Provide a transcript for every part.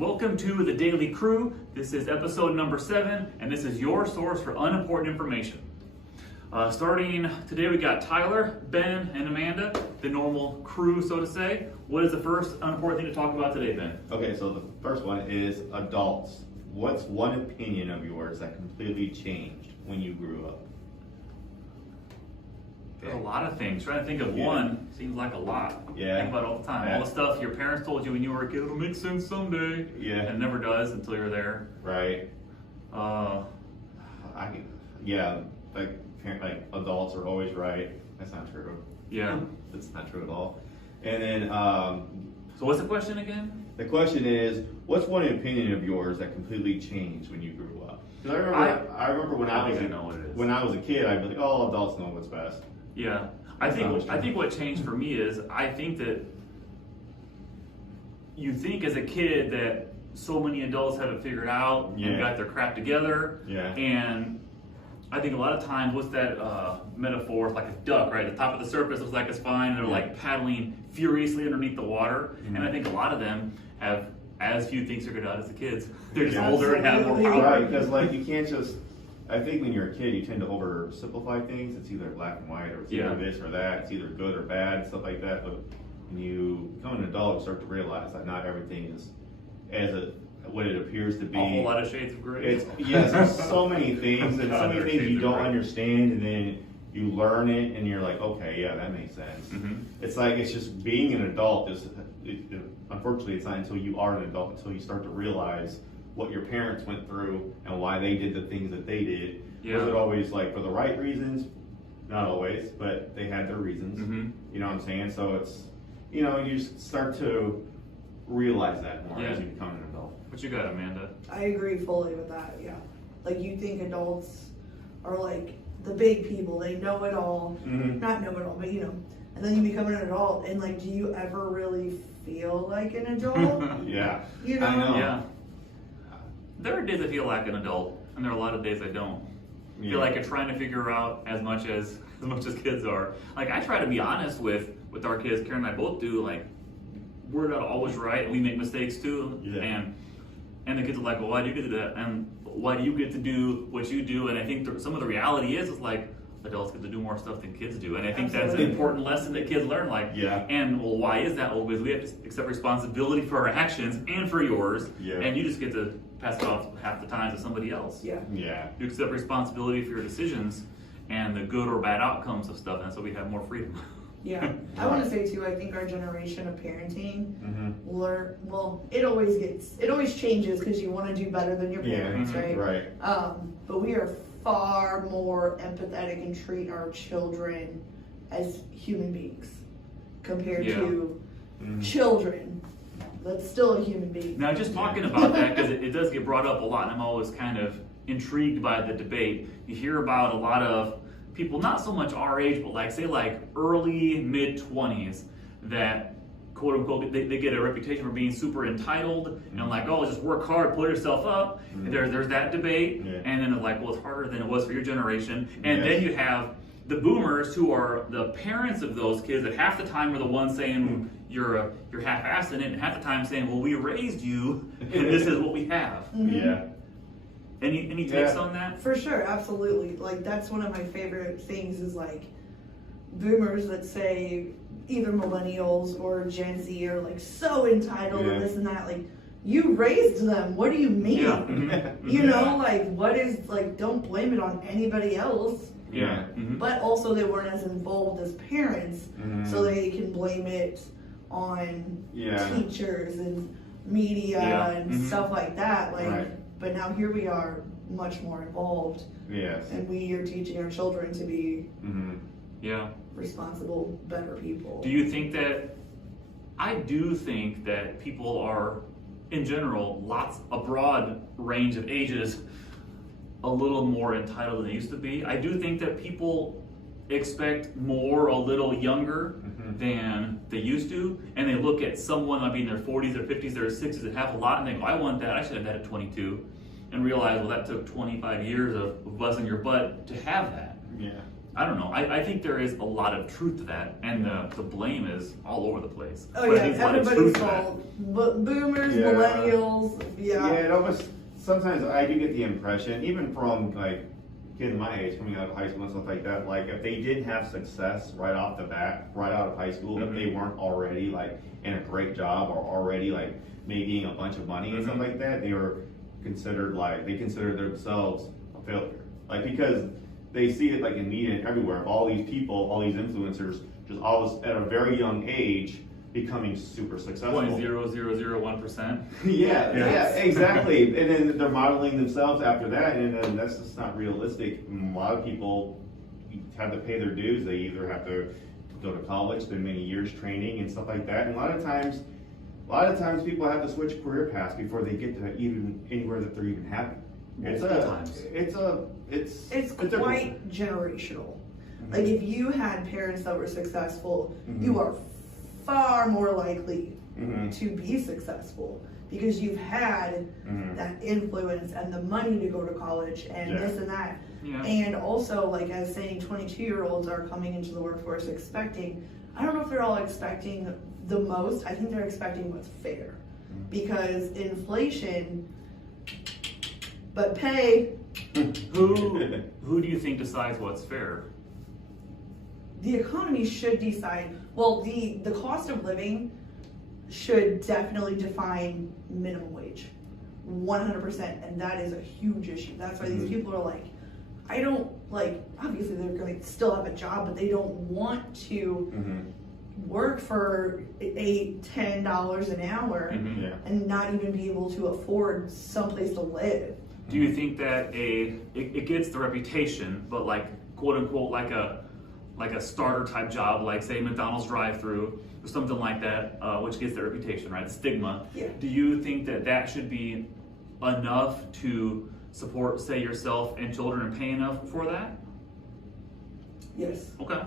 Welcome to the Daily Crew. This is episode number 7, and this is your source for unimportant information. Starting today, we got Tyler, Ben, and Amanda, the normal crew, so to say. What is the first unimportant thing to talk about today, Ben? Okay, so the first one is adults. What's one opinion of yours that completely changed when you grew up? There's a lot of things. Trying to think of one seems like a lot. Yeah. Think about it all the time. Yeah. All the stuff your parents told you when you were a kid, it'll make sense someday. Yeah. And it never does until you're there. Right. Uh, like adults are always right. That's not true. yeah. That's not true at all. And then So what's the question again? the question is, what's one opinion of yours that completely changed when you grew up? Because I remember when I think I know what it is. when I was a kid, I'd be like, oh, adults know what's best. Yeah, I think what changed for me is I think that you think as a kid that so many adults have it figured out and got their crap together. Yeah. And I think a lot of times, what's that metaphor? It's like a duck, right? The top of the surface looks like it's fine. They're like paddling furiously underneath the water. Mm-hmm. And I think a lot of them have as few things figured out as the kids. They're just Yeah. older and have more power. Right, because like you can't just. I think when you're a kid, you tend to oversimplify things. It's either black and white, or it's either this or that. It's either good or bad, stuff like that. But when you become an adult, you start to realize that not everything is what it appears to be. A whole lot of shades of gray. There's so many things, and God, so many there are things shades you of don't gray. understand, and then you learn it, and you're like, okay, yeah, that makes sense. Mhm. It's like it's just being an adult. Unfortunately, it's not until you are an adult until you start to realize what your parents went through and why they did the things that they did. Yeah. Was it always like for the right reasons? Not always, but they had their reasons. Mhm. You know what I'm saying? So it's, you just start to realize that more as Yeah. you become an adult. What you got, Amanda? I agree fully with that, yeah. Like you think adults are like the big people, they know it all. Mhm. Not know it all, but and then you become an adult and like, do you ever really feel like an adult? Yeah. You know? I know. Yeah. There are days I feel like an adult, and there are a lot of days I don't. I Yeah. feel like I'm trying to figure out as much as kids are. Like I try to be honest with our kids. Karen and I both do. Like we're not always right, and we make mistakes too. Yeah. And the kids are like, well, why do you get to do that? And why do you get to do what you do? And I think some of the reality is like adults get to do more stuff than kids do. And I think that's an Absolutely. important lesson that kids learn. Like, Yeah. and well, why is that? Well, because we have to accept responsibility for our actions and for yours. Yeah. And you just get to pass it off half the time to somebody else. Yeah. Yeah. You accept responsibility for your decisions and the good or bad outcomes of stuff, and so we have more freedom. Yeah. I want to say too, I think our generation of parenting Mm-hmm. it always changes because you want to do better than your parents, Mhm. right? Right. But we are far more empathetic and treat our children as human beings compared Yeah. to Mhm. children. That's still a human being. Now, just talking about that, because it does get brought up a lot, and I'm always kind of intrigued by the debate. You hear about a lot of people, not so much our age, but like early, mid-20s, that quote unquote, they get a reputation for being super entitled and like, oh, just work hard, pull yourself up. And there's that debate. Yeah. And then it's like, well, it's harder than it was for your generation. And Yes. then you have the boomers who are the parents of those kids that half the time are the ones saying you're half-assing it, and half the time saying, well, we raised you and this is what we have. Yeah. Any takes Yeah. on that? For sure, absolutely. Like that's one of my favorite things is like boomers that say either millennials or Gen Z are like so entitled Yeah. and this and that. Like you raised them. What do you mean? Yeah. Mhm. You know, like what is like don't blame it on anybody else. Yeah. Mhm. But also they weren't as involved as parents, so they can blame it on Yeah. teachers and media Yeah. and Mhm. stuff like that. Like Right. but now here we are much more involved. Yes. And we are teaching our children to be Mm-hmm. Yeah. responsible, better people. Do you think that, I do think that people are, in general, a broad range of ages, a little more entitled than they used to be. I do think that people expect more a little younger than they used to, and they look at someone maybe in their 40s or 50s or 60s that have a lot, and they go, I want that, I should have that at 22, and realize, well, that took 25 years of busting your butt to have that. Yeah. I don't know. I think there is a lot of truth to that, and the blame is all over the place. Oh But I yeah, think there's a lot of everybody's truth to that. fault. Boomers, Yeah. millennials, Yeah, it almost, sometimes I do get the impression, even from like kids my age coming out of high school and stuff like that, like if they didn't have success right off the bat, right out of high school, if they weren't already like in a great job or already like making a bunch of money and stuff like that, they were considered like, they considered themselves a failure. Like because they see it like in media and everywhere, all these people, all these influencers, just all at a very young age becoming super successful. 0.0001%. Yeah, exactly. And then they're modeling themselves after that, and then that's just not realistic. And a lot of people have to pay their dues. They either have to go to college, spend many years training and stuff like that. And a lot of times people have to switch career paths before they get to even anywhere that they're even happy. It's quite generational. Like if you had parents that were successful, you are far more likely to be successful because you've had that influence and the money to go to college and this and that. Yeah. And also, like I was saying, 22-year-olds are coming into the workforce expecting, I don't know if they're all expecting the most, I think they're expecting what's fair. Because inflation, but pay. Who do you think decides what's fair? The economy should decide, well, the cost of living should definitely define minimum wage, 100%, and that is a huge issue. That's why these people are like, I don't, like, obviously they're going to still have a job, but they don't want to work for $8-10 an hour and not even be able to afford someplace to live. Do you think that it gets the reputation, but like quote unquote like a starter type job, like say McDonald's drive-through or something like that, which gets the reputation, right? The stigma. Yeah. Do you think that should be enough to support, say, yourself and children and pay enough for that? Yes. Okay.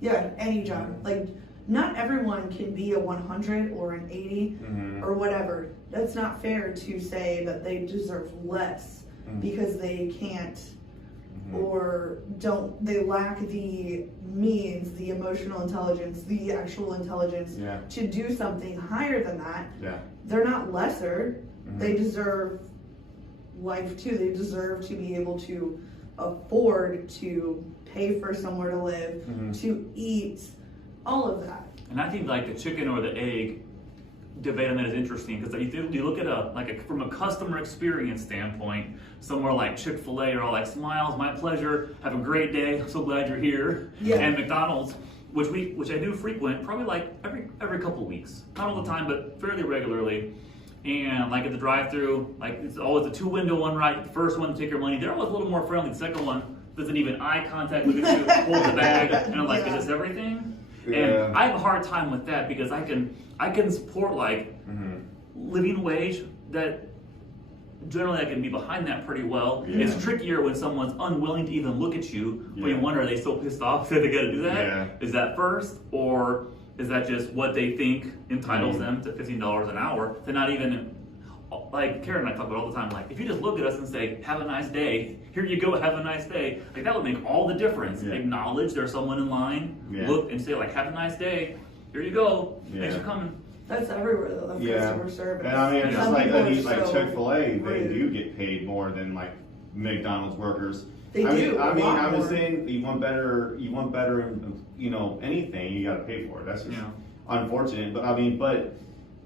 Yeah, any job. Like, not everyone can be a 100 or an 80 or whatever. That's not fair to say that they deserve less because they can't or they lack the means, the emotional intelligence, the actual intelligence to do something higher than that. Yeah. They're not lesser. They deserve life too. They deserve to be able to afford to pay for somewhere to live, to eat, all of that. And I think like the chicken or the egg debate on that is interesting because you look at from a customer experience standpoint, somewhere like Chick-fil-A are all like smiles, my pleasure, have a great day, I'm so glad you're here. Yeah. And McDonald's, which I do frequent, probably like every couple of weeks, not all the time, but fairly regularly. And like at the drive-through, like it's always a 2-window one, right? The first one to take your money, they're always a little more friendly. The second one doesn't even eye contact with you, hold the bag, and I'm like, is this everything? And I have a hard time with that because I can support like living wage that generally I can be behind that pretty well. It's trickier when someone's unwilling to even look at you, but you wonder, are they so pissed off that they gotta do that? Is that first, or is that just what they think entitles them to $15 an hour to not even, like Karen and I talk about all the time, like if you just look at us and say, have a nice day, here you go, have a nice day, like that would make all the difference. Acknowledge there's someone in line, look and say like, have a nice day, here you go, thanks for coming. That's everywhere though, the customer service. And I mean, it's Some just people like are so Chick-fil-A, they rude. do get paid more than like McDonald's workers. They I do, mean, a lot I'm just more. saying, you want better, anything, you gotta pay for it. That's just unfortunate. But I mean,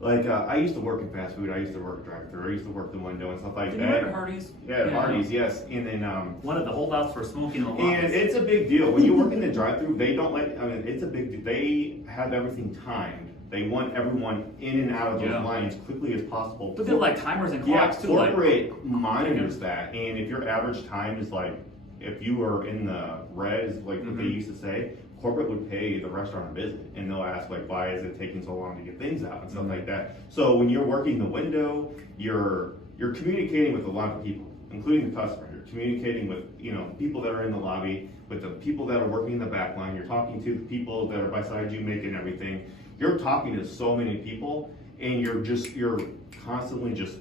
like, I used to work in fast food. I used to work at drive-thru. I used to work the window and stuff like Did that. you work at Hardee's? Yeah, at Hardee's, yes. And then, one of the holdouts for smoking in the and lobbies. it's a big deal. When you work in the drive-thru, they don't like, it's a big, they have everything timed. They want everyone in and out of those lines quickly as possible. But they're like timers and clocks too. Corporate monitors that. And if your average time is like, if you were in the red, is like what they used to say, corporate would pay the restaurant a visit, and they'll ask like, why is it taking so long to get things out and stuff like that. So when you're working the window, you're communicating with a lot of people, including the customer. You're communicating with people that are in the lobby, with the people that are working in the back line. You're talking to the people that are beside you making everything. You're talking to so many people, and you're constantly just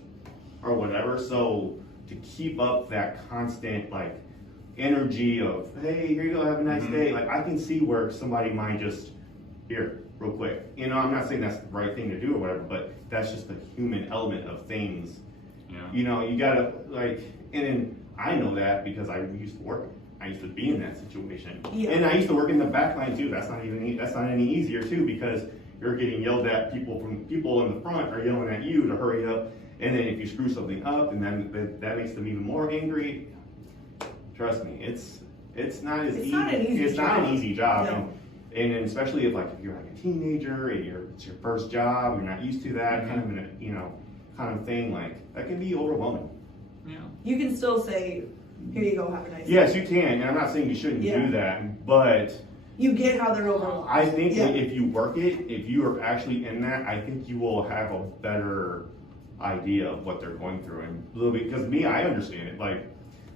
or whatever. So to keep up that constant like energy of, hey, here you go, have a nice day. Like, I can see where somebody might just, here, real quick. You know, I'm not saying that's the right thing to do or whatever, but that's just the human element of things. Yeah. You know, you gotta, like, and then I know that because I used to work. I used to be in that situation. Yeah. And I used to work in the back line too. That's not any easier too, because you're getting yelled at. People in the front are yelling at you to hurry up. And then if you screw something up, and then that makes them even more angry. Trust me, it's not as It's easy. not an easy It's not an job. easy job. No. And if you're like a teenager and it's your first job, you're not used to that kind of thing, like that can be overwhelming. Yeah. You can still say, here you go, have a nice day. Yes, you can, and I'm not saying you shouldn't Yeah. do that, but You get how they're overwhelmed. I think Yeah. if you work it, if you are actually in that, I think you will have a better idea of what they're going through. And a little bit, because me, I understand it. Like,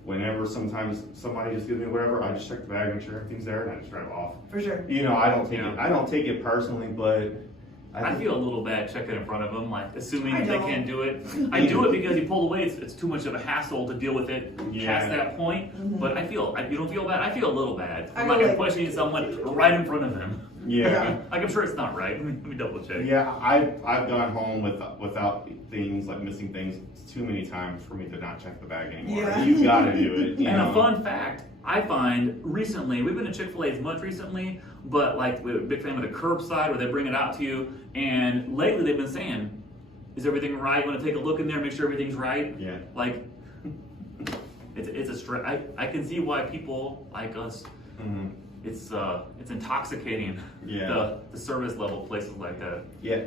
whenever sometimes somebody just gives me whatever, I just check the bag, make sure everything's there, and I just drive off. For sure. You know, I don't take Yeah. it. I don't take it personally, but I feel a little bad checking in front of them, like assuming I that they don't. can't do it. I do it because you pull away, it's too much of a hassle to deal with it Yeah. past that point. Mhm. But you don't feel bad. I feel a little bad. I I'm not go gonna like- question someone right in front of them. yeah. Like I'm sure it's not right. Let me double check. Yeah, I've gone home without things like missing things too many times for me to not check the bag anymore. Yeah. You gotta do it. You And know? a fun fact, I find recently, we've been to Chick-fil-A as much recently, but like we're a big fan of the curbside where they bring it out to you. And lately they've been saying, is everything right? Want to take a look in there, make sure everything's right? Yeah. Like, it's a stress. I can see why people like us, Mhm. it's intoxicating. Yeah. The service level places like that. Yeah.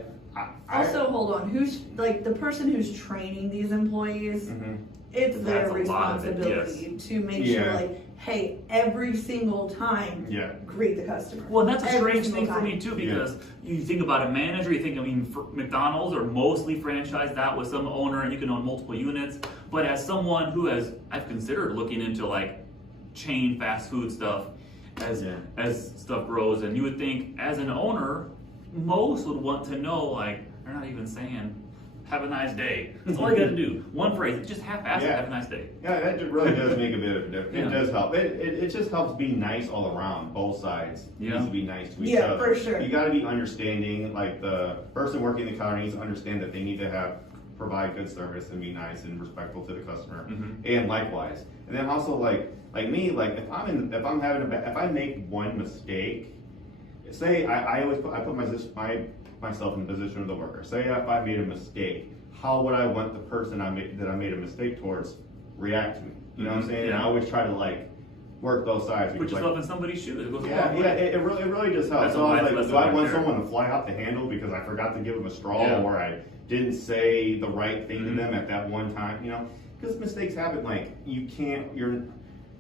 Also, hold on. Who's like the person who's training these employees? Mhm. It's their That's a lot of it, responsibility to make sure, Yeah. like, hey, every single time, Yeah. greet the customer. Well, that's a Every strange single thing for time. me too, because you think about a manager, you think, McDonald's are mostly franchised out with some owner and you can own multiple units. But as someone who I've considered looking into like chain fast food stuff as stuff grows, and you would think as an owner, most would want to know, like, they're not even saying, have a nice day. That's all you gotta do. One phrase, just half-ass it, Yeah. have a nice day. Yeah, that really does make a bit of a difference. Yeah. It does help. It just helps be nice all around, both sides. Yeah. Needs to be nice to each Yeah, other. for sure. You got to be understanding. Like the person working the counter needs to understand that they need to provide good service and be nice and respectful to the customer, Mhm. and likewise. And then also like me, like if I make one mistake, say I always put myself in the position of the worker. Say if I made a mistake, how would I want the person that I made a mistake towards react to me? You know what I'm saying? And I Yeah. always try to like work both sides. Put because, yourself in somebody's shoes. It goes a yeah, long yeah, way. it really just helps. That's So a I was life like, lesson do I right want there. someone to fly out the handle because I forgot to give them a straw, Yeah. or I didn't say the right thing Mhm. to them at that one time? You know, because mistakes happen. Like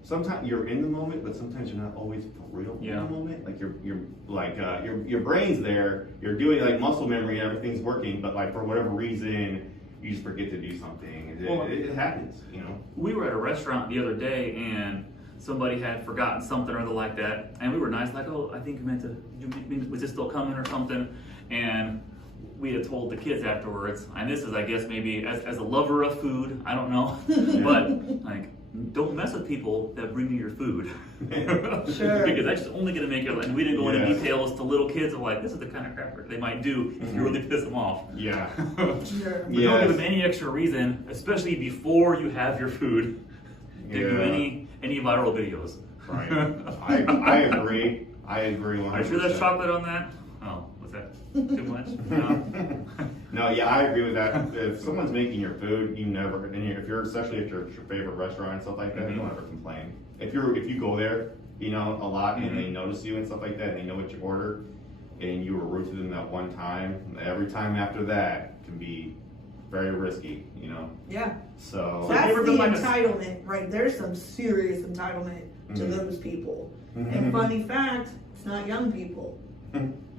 sometimes you're in the moment, but sometimes you're not always for real in Yeah. the moment. Like your brain's there, you're doing like muscle memory, everything's working, but like for whatever reason, you just forget to do something. Well, It happens, you know. We were at a restaurant the other day and somebody had forgotten something or other like that, and we were nice, like, oh, I think was this still coming or something? And we had told the kids afterwards, and this is, I guess, maybe as a lover of food, I don't know, but like, don't mess with people that bring you your food. Sure. Because that's just only going to make your life, and we didn't go into Yeah. details to little kids of like, this is the kind of crap they might do if you really piss them off. Yeah. Sure. But don't Yes. give them any extra reason, especially before you have your food, to do Yeah. any viral videos. Right. I agree. I agree 100%. Are you sure that's chocolate on that? Oh, was that too much? No. No, yeah, I agree with that. If someone's making your food, especially if it's your favorite restaurant and stuff like that, Mhm. don't ever complain. If you go there, you know, a lot, and Mhm. they notice you and stuff like that, and they know what you order, and you were rude to them that one time, every time after that can be very risky, you know. Yeah. So Have That's you ever the been like a- entitlement, right? There's some serious entitlement to Mhm. those people. Mhm. And funny fact, it's not young people,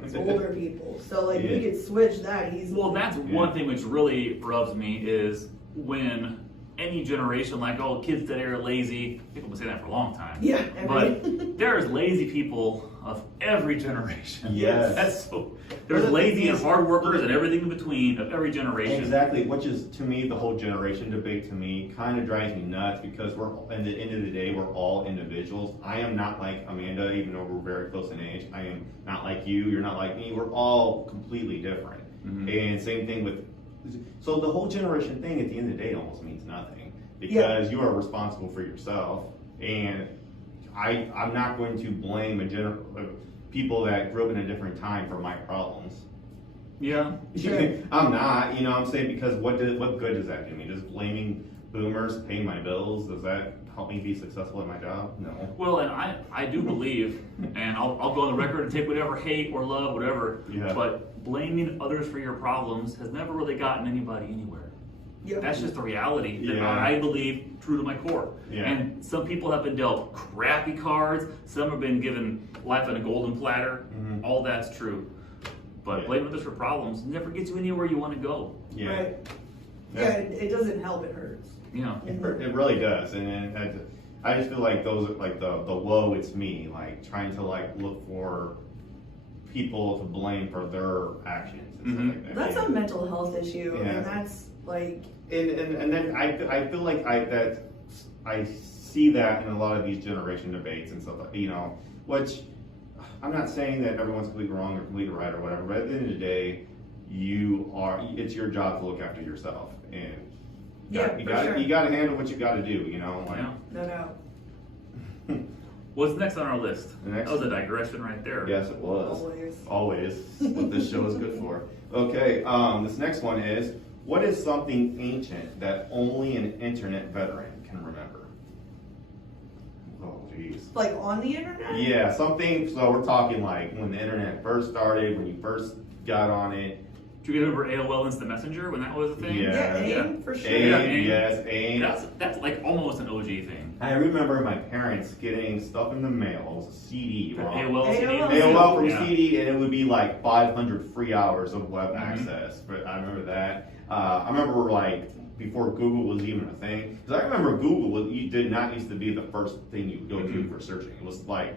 it's older people. So like we Yeah. could switch that easily. Well, that's one thing which really rubs me is when any generation, like, oh, kids today are lazy. People have been saying that for a long time. Yeah. But there's lazy people of every generation. Yes. That's so. There's Well, the lazy thing and is- hard workers and everything in between of every generation. Exactly, which is to me the whole generation debate to me kind of drives me nuts because we're at the end of the day we're all individuals. I am not like Amanda, even though we're very close in age. I am not like you. You're not like me. We're all completely different. And same thing with. So the whole generation thing at the end of the day almost means nothing because you are responsible for yourself. And I'm not going to blame people that grew up in a different time for my problems. Yeah. Sure. I'm not, you know what I'm saying? Because what good does that do me? Does blaming boomers paying my bills, does that help me be successful at my job? No. Well, and I do believe, and I'll go on the record and take whatever hate or love, whatever, Yeah. but blaming others for your problems has never really gotten anybody anywhere. Yep. That's just the reality that Yeah. I believe true to my core. Yeah. And some people have been dealt crappy cards, some have been given life on a golden platter. Mhm. All that's true. But Yeah. blaming others for problems never gets you anywhere you want to go. Yeah. Right. Yeah, it doesn't help, it hurts. You know. It really does. And I just feel like those are like the woe it's me, like trying to like look for people to blame for their actions and stuff like that. That's a mental health issue, Yeah. and that's like, And then I feel like I see that in a lot of these generation debates and stuff, you know, which I'm not saying that everyone's completely wrong or completely right or whatever, but at the end of the day, it's your job to look after yourself, and Yeah, you for got sure. you got to handle what you got to do, you know. Like, Yeah. no doubt. What's next on our list? The next- That was a digression right there. yes, it was Always. always what this show is good for. Okay, this next one is, what is something ancient that only an internet veteran can remember? Oh, jeez. Like on the internet? Yeah, something. So we're talking like when the internet first started, when you first got on it. Do you remember AOL Instant Messenger when that was a thing? Yeah. AIM, for sure. AIM, AIM. yes, AIM. That's like almost an OG thing. I remember my parents getting stuff in the mail. It was a CD, The wrong? AOL CD. AOL from Yeah. CD, and it would be like 500 free hours of web Mhm. access. But I remember that. I remember like before Google was even a thing. Because I remember Google, you did not used to be the first thing you would go to Mhm. for searching. It was like,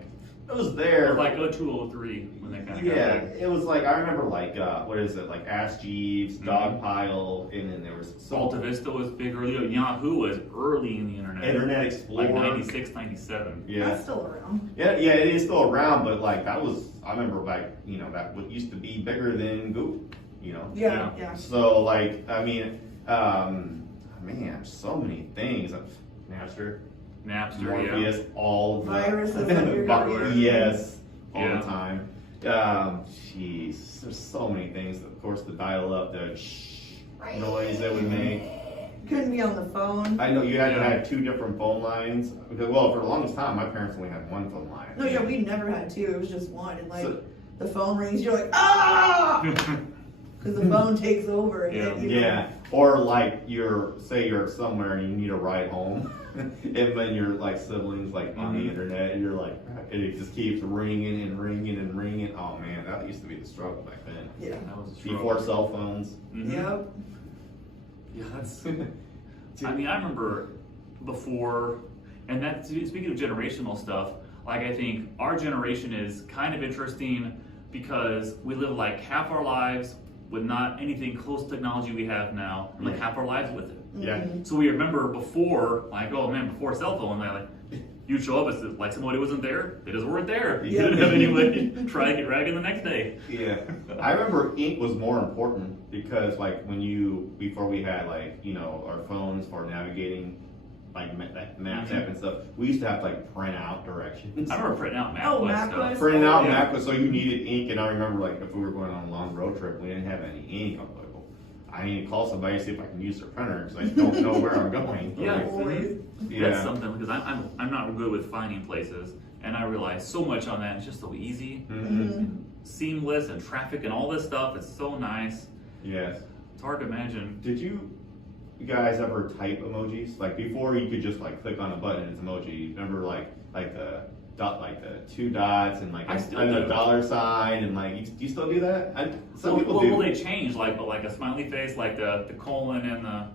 it was It there. was like 0203 when that kind of Yeah, got big. it was like I remember like what is it, like Ask Jeeves, Mhm. Dogpile, and then there was Alta Vista was big early. Yahoo was early in the internet. Internet Explorer. Like 96, 97. Yeah. That's still around. Yeah, it is still around, but like that was I remember like that what used to be bigger than Google, Yeah, yeah. So like I mean, man, so many things. Napster, Napster, Morpheus, all the Viruses under yes, all Yeah. the time. Jeez, there's so many things. Of course, the dial-up, the noise that we make. Couldn't be on the phone. I know you had to Yeah. have two different phone lines because, well, for the longest time, my parents only had one phone line. No, yeah, we never had two. It was just one. And like So- the phone rings, you're like, ah! Because the phone takes over. And Yeah. then, you know, Yeah, or like say you're somewhere and you need a ride home, and then your like siblings like on the Mhm. internet, and you're like, and it just keeps ringing and ringing and ringing. Oh man, that used to be the struggle back then. Yeah. That was a struggle. Before cell phones. Mhm. Yep. Yeah, that's. I mean, I remember before, and that speaking of generational stuff, like I think our generation is kind of interesting because we live like half our lives with not anything close to technology we have now, and like Yeah. half our lives with it. Yeah. Mhm. So we remember before, like, oh man, before cell phone, like you'd show up as like somebody wasn't there, they just weren't there. You Yeah. didn't have anybody try to get right in the next day. Yeah, I remember ink was more important because like before we had like our phones for navigating like maps Mhm. app and stuff, we used to have to like print out directions. I remember printing out Oh, MapQuest stuff. MapQuest. Printing out Yeah. MapQuest, so you needed ink, and I remember like if we were going on a long road trip, we didn't have any ink. I'm like, well, I need to call somebody to see if I can use their printer because I don't know where I'm going. Yeah. Like, Always. That's something because I'm not good with finding places, and I realize so much on that. It's just so easy, Mhm. Mhm. seamless, and traffic and all this stuff. It's so nice. Yes. It's hard to imagine. Did you guys ever type emojis? Like before, you could just like click on a button, it's emoji. Remember like the dot, like the two dots and like I still and the do. dollar sign and like do you still do that? Some Well, people well, do. will they change like a smiley face, like the colon and the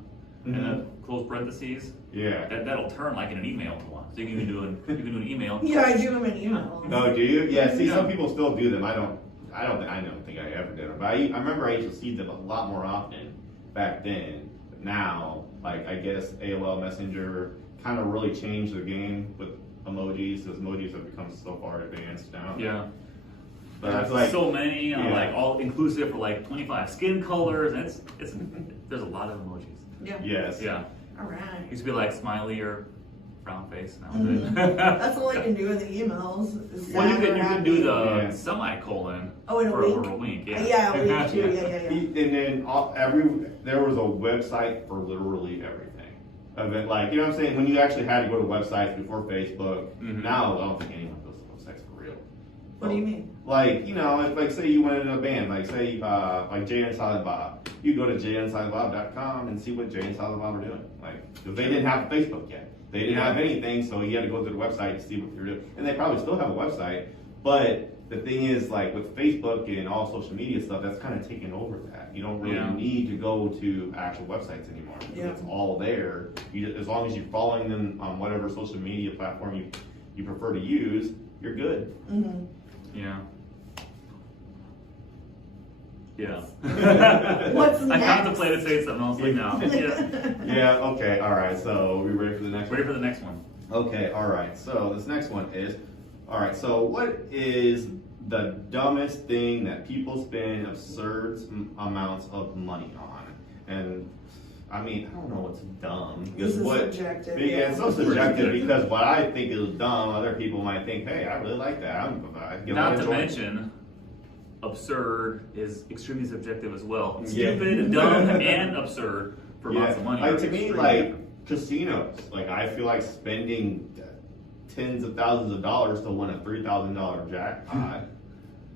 and a close parentheses. Yeah. That'll turn like in an email to one. So you can do an email. Yeah, I do them in emails. No, do you? Yeah. See, Yeah. some people still do them. I don't think I ever did them. But I remember I used to see them a lot more often back then. But now, like, I guess AOL Messenger kind of really changed the game with emojis, because emojis have become so far advanced now. Yeah. But I There's feel like so many, yeah. like all inclusive for like 25 skin colors, and it's there's a lot of emojis. Yeah. yes. Yeah. All right. Used to be like smiley or frown face. Now Mhm. That's all I can do in the emails. Is Well, you sad or can do happy. the Yeah. semicolon Oh, in a for wink? a wink. Yeah. Yeah, a wink too. Yeah. And then there was a website for literally everything. Of it, like, you know what I'm saying? When you actually had to go to websites before Facebook, Mhm. now I don't think anyone goes to websites for real. What do you mean? Like, you know, if, like, say you went into a band, like, say, like Jay and Silent Bob, you go to jayandsilentbob.com and see what Jay and Silent Bob are doing. Like, because they didn't have Facebook yet. They didn't have anything, so you had to go to the website to see what you're doing. And they probably still have a website, but the thing is, like, with Facebook and all social media stuff, that's kind of taken over that. You don't really Yeah. need to go to actual websites anymore. Because Yeah. it's all there. As long as you're following them on whatever social media platform you prefer to use, you're good. Mm-hmm. Yeah. Yeah. What's I next? contemplated saying something else like now. Yeah. Yeah, okay, alright, so we ready for the next Ready one? for the next one? Okay, alright, so this next one is, alright, so what is the dumbest thing that people spend absurd amounts of money on? And, I mean, I don't know what's dumb. This is what, subjective, Yeah, it's so yeah. subjective because what I think is dumb, other people might think, hey, I really like that. Not to mention, absurd is extremely subjective as well. Yeah. Stupid, dumb, and absurd for lots of money. Like are to me, extremely like different. casinos, like I feel like spending tens of thousands of dollars to win a $3,000 jackpot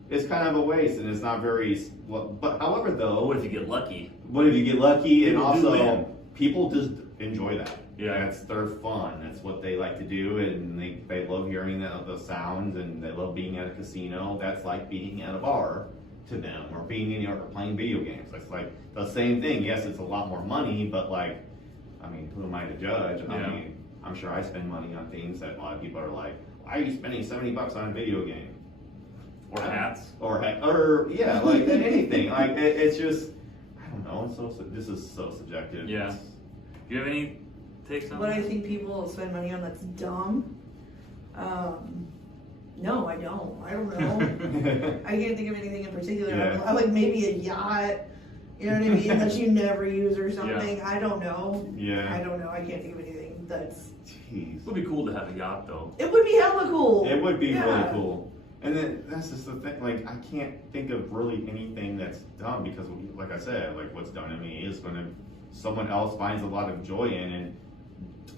is kind of a waste, and it's not very. Well, but however, though, What if you get lucky? what if you get lucky, and People do also win. people just enjoy that. Yeah. That's their fun. That's what they like to do, and they love hearing the sounds, and they love being at a casino. That's like being at a bar to them, or being in or playing video games. That's like the same thing. Yes, it's a lot more money, but like, I mean, who am I to judge? I Yeah. mean, I'm sure I spend money on things that a lot of people are like, why are you spending $70 on a video game? Or hats? Or yeah, like anything. Like it's just, I don't know. This is so subjective. Yeah. Do you have any takes on What I that? think people spend money on that's dumb. No, I don't. I don't know. I can't think of anything in particular. Yeah. I like maybe a yacht. You know what I mean? That you never use or something. I don't know. Yeah. I don't know. I can't think of anything that's. Jeez. It would be cool to have a yacht though. It would be hella cool. It would be Yeah. really cool. And then that's just the thing. Like I can't think of really anything that's dumb because, like I said, like what's done to me is going to someone else finds a lot of joy in, and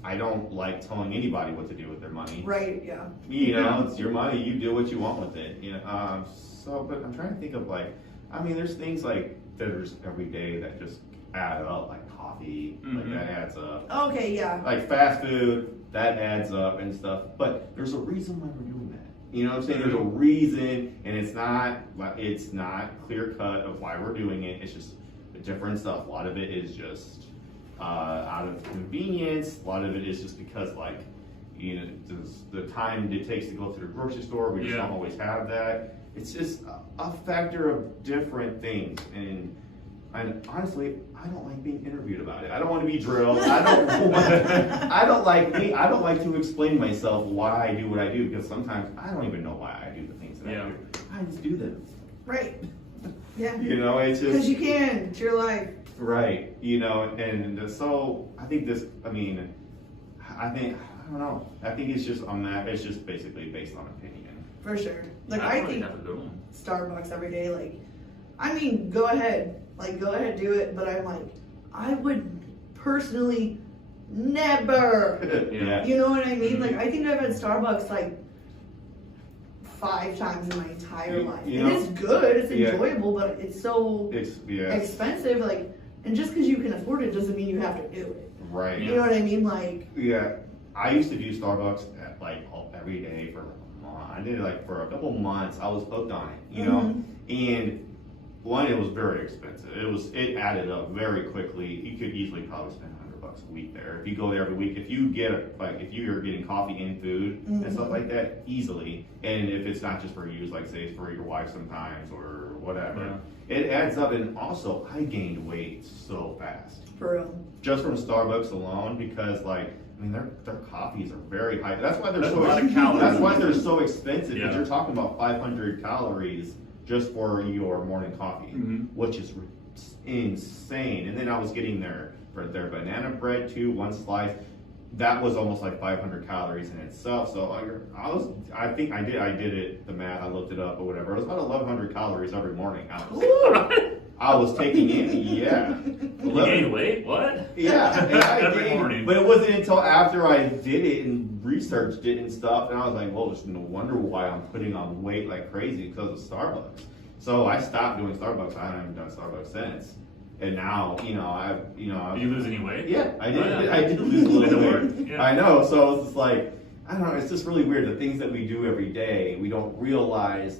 I don't like telling anybody what to do with their money. Right. Yeah. You know, it's your money. You do what you want with it. You know. But I'm trying to think of like, I mean, there's things like that are just every day that just add up, like coffee, like Mhm. that adds up. Okay. Yeah. Like fast food, that adds up and stuff. But there's a reason why we're doing that. You know what I'm saying? There's a reason, and it's not clear cut of why we're doing it. It's just different stuff. A lot of it is just out of convenience. A lot of it is just because, like, you know, the time it takes to go to the grocery store. We just Yeah. don't always have that. It's just a factor of different things, and honestly, I don't like being interviewed about it. I don't want to be drilled. I don't like to explain myself why I do what I do, because sometimes I don't even know why I do the things that I Yeah. do. I just do them. Right. Yeah. You know, it's Because just you can. It's your life. right. You know, and so I think this. I mean, I don't know. I think it's just on that. It's just basically based on opinion. For sure. Like Yeah, I really think have a good one. Starbucks every day. Like, I mean, go ahead. Like, go ahead, do it. But I'm like, I would personally never. Yeah. You know what I mean? Mhm. Like, I think I've had Starbucks like 5 times in my entire life. You And know- it's good. It's Yeah. enjoyable, but it's so It's expensive. Like, and just because you can afford it doesn't mean you have to do it. right. You know what I mean? Like, Yeah, I used to do Starbucks at every day for like a month. I did it like for a couple months. I was hooked on it, you know. Mhm. And one, it was very expensive. It added up very quickly. You could easily probably spend $100 a week there if you go there every week. If you get like if you're getting coffee and food and stuff like that easily, and if it's not just for you, like say it's for your wife sometimes or whatever, it adds up. And also, I gained weight so fast. For real. Just from Starbucks alone, because like I mean their coffees are very high. That's why they're That's so a lot of calories. that's why they're so expensive. Because Yeah. you're talking about 500 calories just for your morning coffee, which is insane. And then I was getting their banana bread too, one slice. That was almost like 500 calories in itself. So I think I did it, the math, I looked it up or whatever. It was about 1,100 calories every morning. I was taking in, yeah. You gained weight? What? Yeah, and I Every did, morning. but it wasn't until after I did it and researched it and stuff, and I was like, well, it's no wonder why I'm putting on weight like crazy because of Starbucks. So I stopped doing Starbucks. I haven't done Starbucks since. And now, Did you lose any weight? yeah, I did. Oh, yeah. I did lose a little bit. Yeah. I know. So it's just like, I don't know. It's just really weird. The things that we do every day, we don't realize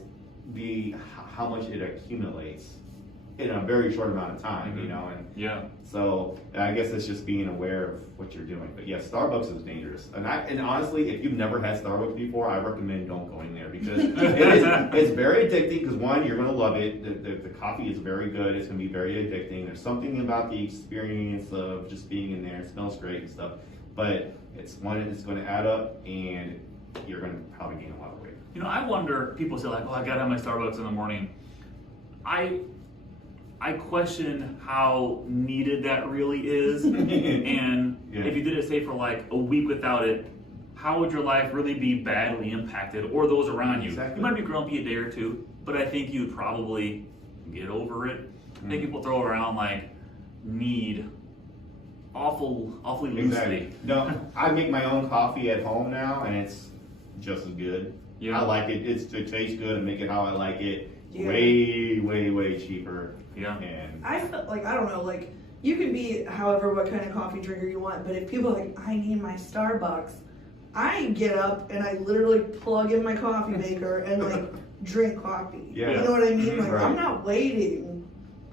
how much it accumulates in a very short amount of time. You know, and Yeah. so I guess it's just being aware of what you're doing. But yeah, Starbucks is dangerous. And honestly, if you've never had Starbucks before, I recommend don't going there because it's very addicting. Because one, you're going to love it. The coffee is very good. It's going to be very addicting. There's something about the experience of just being in there. It smells great and stuff. But it's going to add up, and you're going to probably gain a lot of weight. I wonder, people say like, oh, I gotta have my Starbucks in the morning. I question how needed that really is. And if you did it, say, for like a week without it, how would your life really be badly impacted, or those around you? Exactly. You might be grumpy a day or two, but I think you'd probably get over it. I think people throw around like need awfully loosely. Exactly. No, I make my own coffee at home now, and it's just as good. Yeah. I like it. It tastes good. I make it how I like it. Yeah. Way cheaper. Yeah. And I feel like, I don't know, like, you can be however what kind of coffee drinker you want, but if people are like, I need my Starbucks, I get up and I literally plug in my coffee maker and like drink coffee. Yeah. You know what I mean? Like, Right. I'm not waiting.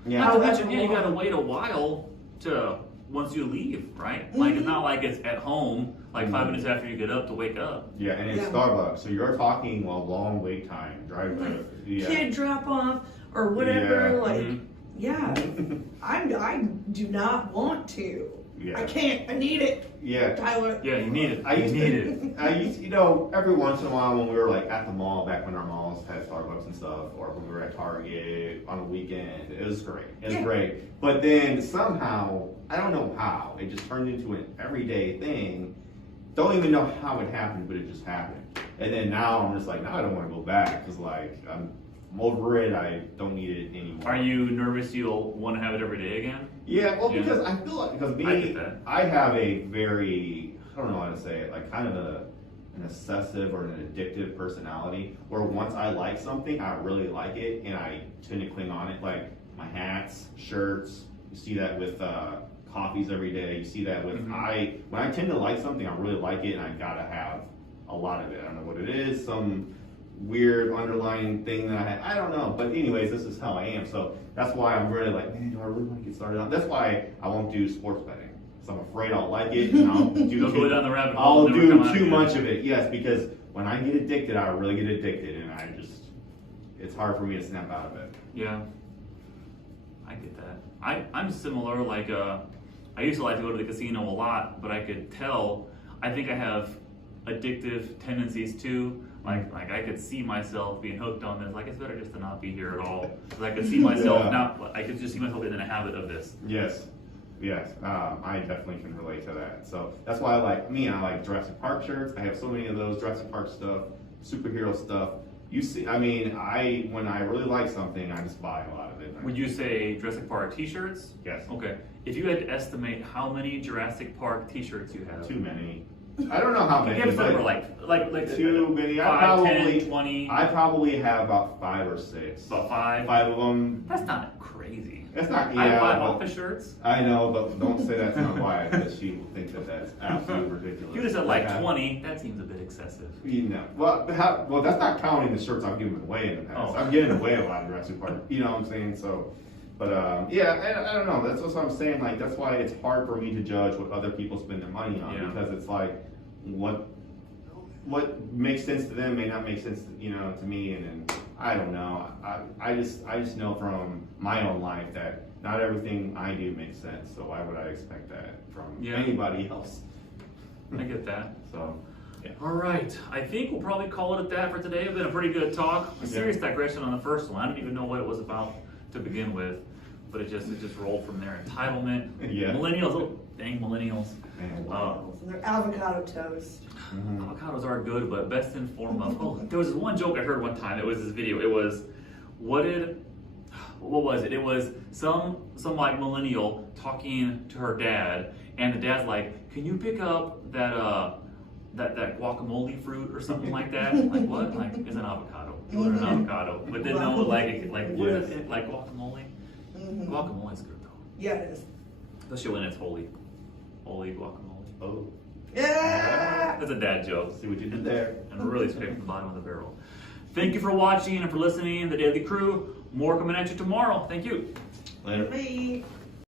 yeah, Not to However mention, you gotta long. wait a while to once you leave, right? Like it's not like it's at home, like 5 minutes after you get up to wake up. yeah, and it's Yeah. Starbucks, so you're talking a long wait time. Drive to Kid drop off or whatever, Yeah. like, Mhm. yeah. I do not want to. Yeah. I can't. I need it, yeah. Tyler. Yeah, you need it. I You used need it. every once in a while when we were like at the mall, back when our malls had Starbucks and stuff, or when we were at Target on the weekend, it was great. It was Yeah. great. But then somehow, I don't know how, it just turned into an everyday thing. Don't even know how it happened, but it just happened. And then now I'm just like, now I don't want to go back because like I'm over it. I don't need it anymore. Are you nervous you'll want to have it every day again? Yeah, well, Yeah. because I feel like I me, get that. I have a very, I don't know how to say it, like kind of an obsessive or an addictive personality. Where once I like something, I really like it, and I tend to cling on it. Like my hats, shirts. You see that with coffees every day. You see that with when I tend to like something, I really like it, and I gotta have a lot of it. I don't know what it is. Some weird underlying thing that I had. I don't know. But anyways, this is how I am. So that's why I'm really like, man, do I really want to get started on? That's why I won't do sports betting. So I'm afraid I'll like it and I'll do You'll go down the rabbit hole. I'll never do come out too again. much of it. Yes, because when I get addicted, I really get addicted, and it's hard for me to snap out of it. Yeah, I get that. I'm similar. Like I used to like to go to the casino a lot, but I could tell. I think I have addictive tendencies too. Like I could see myself being hooked on this. Like it's better just to not be here at all. 'Cause I could see myself I could just see myself in a habit of this. Yes. I definitely can relate to that. So that's why I like Jurassic Park shirts. I have so many of those Jurassic Park stuff, superhero stuff. You see, when I really like something, I just buy a lot of it. Would you say Jurassic Park T-shirts? Yes. Okay. If you had to estimate how many Jurassic Park T-shirts you have, Too many. I don't know how many. give us a but number, like too many. 5, 10, 20. I probably have about 5 or 6. About 5. 5 of them. That's not crazy. That's not. I Yeah, buy but- office shirts. I know, but don't say that to my wife because she will think that that's absolutely ridiculous. You just said like Yeah. 20. That seems a bit excessive. You know, well, that's not counting the shirts I've given away in the past. Oh. I'm giving away a lot of dressing party. You know what I'm saying? So, but yeah, I don't know. That's what I'm saying. Like that's why it's hard for me to judge what other people spend their money on Yeah. because it's like what makes sense to them may not make sense, to me. And then I don't know. I just know from my own life that not everything I do makes sense. So why would I expect that from Yeah. anybody else? I get that. So. Yeah. All right. I think we'll probably call it at that for today. It's been a pretty good talk. A serious digression on the first one. I didn't even know what it was about to begin with, but it just rolled from there. Entitlement. Yeah. Millennials. Oh, dang millennials. Man. And their avocado toast. Mhm. Avocados are good, but best in form of. Oh, there was this one joke I heard one time. It was this video. It was, what was it? It was some like millennial talking to her dad, and the dad's like, "Can you pick up that guacamole fruit or something like that?" Like what? Like it's an avocado. You ordered an avocado, but then no, like what is it? Like guacamole? Mm-hmm. Guacamole's good though, Yeah, it is. especially when it's holy guacamole. Oh, Yeah. That's a dad joke. see what you did there. And really scraping the bottom of the barrel. Thank you for watching and for listening. The Daily Crew. More coming at you tomorrow. Thank you. Later. Bye.